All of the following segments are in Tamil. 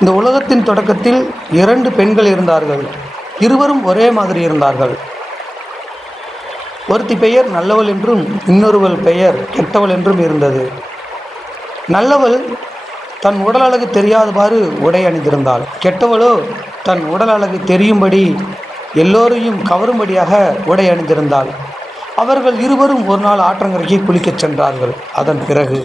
இந்த உலகத்தின் தொடக்கத்தில் 2 பெண்கள் இருந்தார்கள். இருவரும் ஒரே மாதிரி இருந்தார்கள். ஒருத்தி பெயர் நல்லவள் என்றும் இன்னொருவள் பெயர் கெட்டவள் என்றும் இருந்தது. நல்லவள் தன் உடல் அழகு தெரியாதவாறு உடை அணிந்திருந்தாள். கெட்டவளோ தன் உடல் அழகு தெரியும்படி எல்லோரையும் கவரும்படியாக உடை அணிந்திருந்தாள். அவர்கள் இருவரும் ஒரு நாள் ஆற்றங்கரைக்கு குளிக்கச் சென்றார்கள். அதன் பிறகு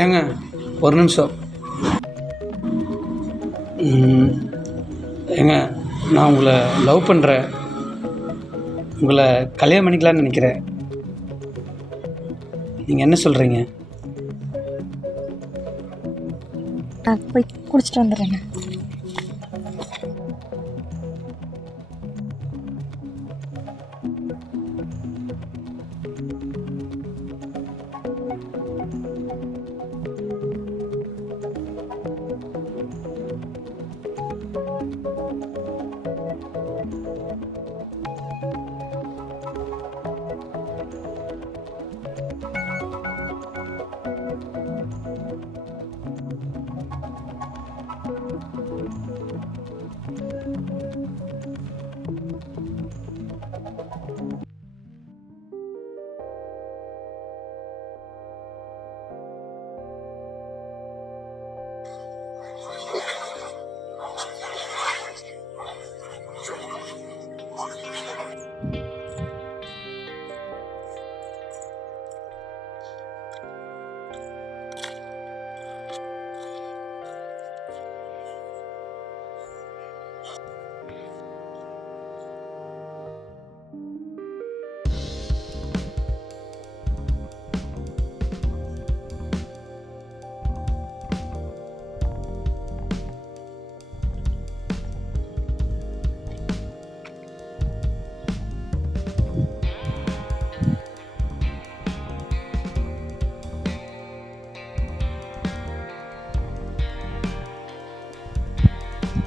ஏங்க ஒரு நிமிஷம். ஏங்க நான் உங்களை லவ் பண்ணுறேன். உங்களை கல்யாணம் பண்ணிக்கலான்னு நினைக்கிறேன். நீங்கள் என்ன சொல்கிறீங்க? நான் போய் குடிச்சிட்டு வந்துடுறேங்க.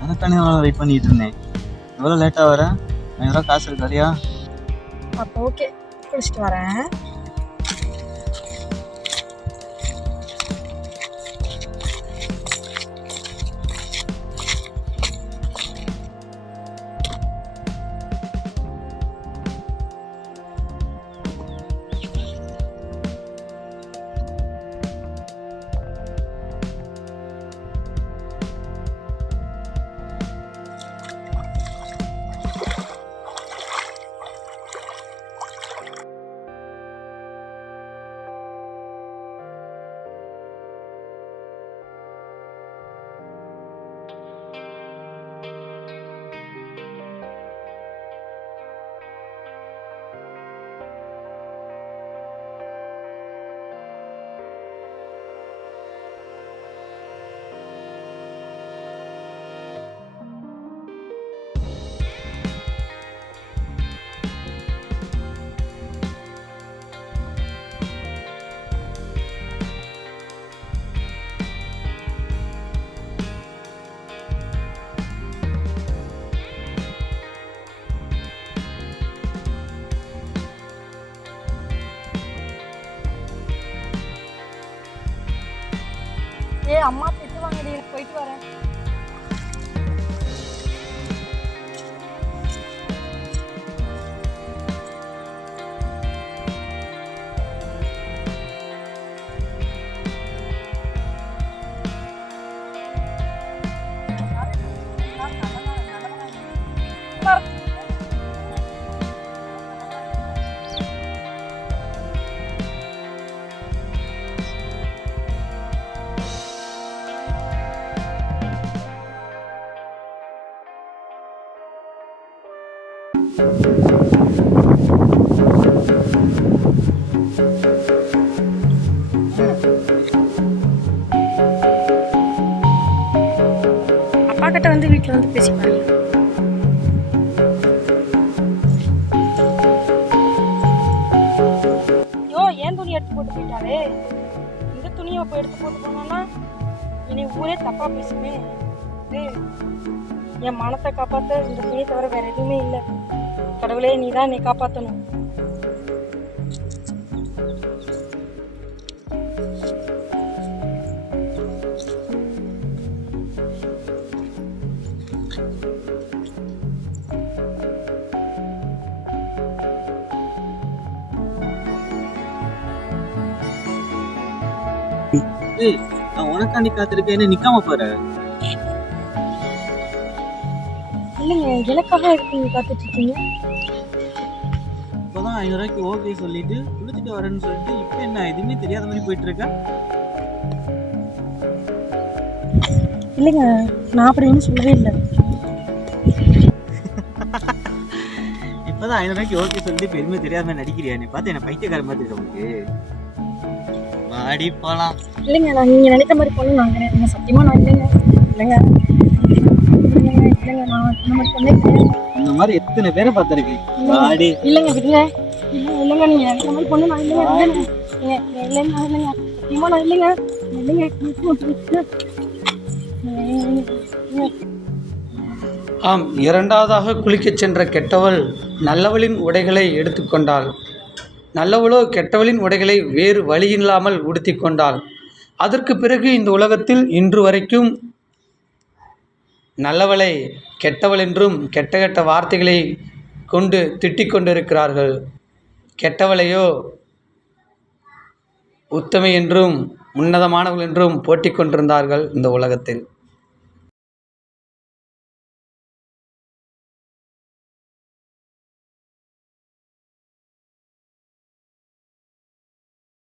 அதுக்கானே வெயிட் பண்ணிட்டு இருந்தேன். எவ்வளோ லேட்டாக வரேன்? 1000 ரூபா காசு இருக்கு வரியா? அப்போ ஓகே, குடிச்சிட்டு வரேன். அம்மா திட்டுவாங்கடி, போயிட்டு வரேன். அப்பா கிட்ட வந்து வீட்டில் வந்து பேசிப்பாரு. ஐயோ ஏன் துணி எடுத்து போட்டு போயிட்டாலே, இந்த துணியை அப்போ எடுத்து போட்டு போனோன்னா இனி ஊரே தப்பா பேசுமே. என் மானத்தை காப்பாற்ற இந்த துணியை தவிர வேற எதுவுமே இல்லை. கடவுளே நீ தான் என்னை காப்பாற்றணும். ஏய், நான் உனக்காண்டி காத்திருக்கேன், என்ன நிக்காம போற? இல்லைங்க, எனக்காக எதுக்கு நீங்க காத்துட்டு இருக்கீங்க? இப்பதான் 500 ரூபாய்க்கு ஓகே சொல்லிட்டு குளிச்சுட்டு வரேன்னு சொல்லிட்டு இப்ப என்ன எதுவுமே தெரியாத மாதிரி போயிட்டு இருக்க? இல்லைங்க, நான் அப்படி ஒன்றும் சொல்லவே இல்லை. இப்பதான் 500 ரூபாய்க்கு ஓகே சொல்லிட்டு இப்ப எதுவுமே தெரியாத மாதிரி நடிக்கிறியா? நீ பார்த்து என்ன பைத்தியக்கார மாதிரி இருக்கு உனக்கு. வாடி போலாம். இல்லைங்க, நான் நீங்கள் நினைக்கிற மாதிரி பொண்ணு நான் கிடையாதுங்க. சத்தியமாக நான் இல்லைங்க. இல்லைங்க இல்லைங்க, நான் இந்த மாதிரி பொண்ணே கிடையாது. இந்த மாதிரி எத்தனை பேரை பார்த்திருக்கேன். வாடி. இல்லைங்க விடுங்க. இல்லைங்க நீங்கள் நினைக்கிற மாதிரி பொண்ணு நான் இல்லைங்க. இல்லைங்க இல்லைங்க, சத்தியமாக நான் இல்லைங்க. இல்லைங்க. ஆம், இரண்டாவதாக குளிக்கச் சென்ற கெட்டவள் நல்லவளின் உடைகளை எடுத்துக்கொண்டாள். நல்லவளோ கெட்டவளின் உடைகளை வேறு வழியில்லாமல் உடுத்தி கொண்டாள். அதற்கு பிறகு இந்த உலகத்தில் இன்று வரைக்கும் நல்லவளை கெட்டவள் என்றும் கெட்ட கெட்ட வார்த்தைகளை கொண்டு திட்டிக் கொண்டிருக்கிறார்கள். கெட்டவளையோ உத்தமை என்றும் உன்னதமானவள் என்றும் போற்றிக் கொண்டிருந்தார்கள் இந்த உலகத்தில்.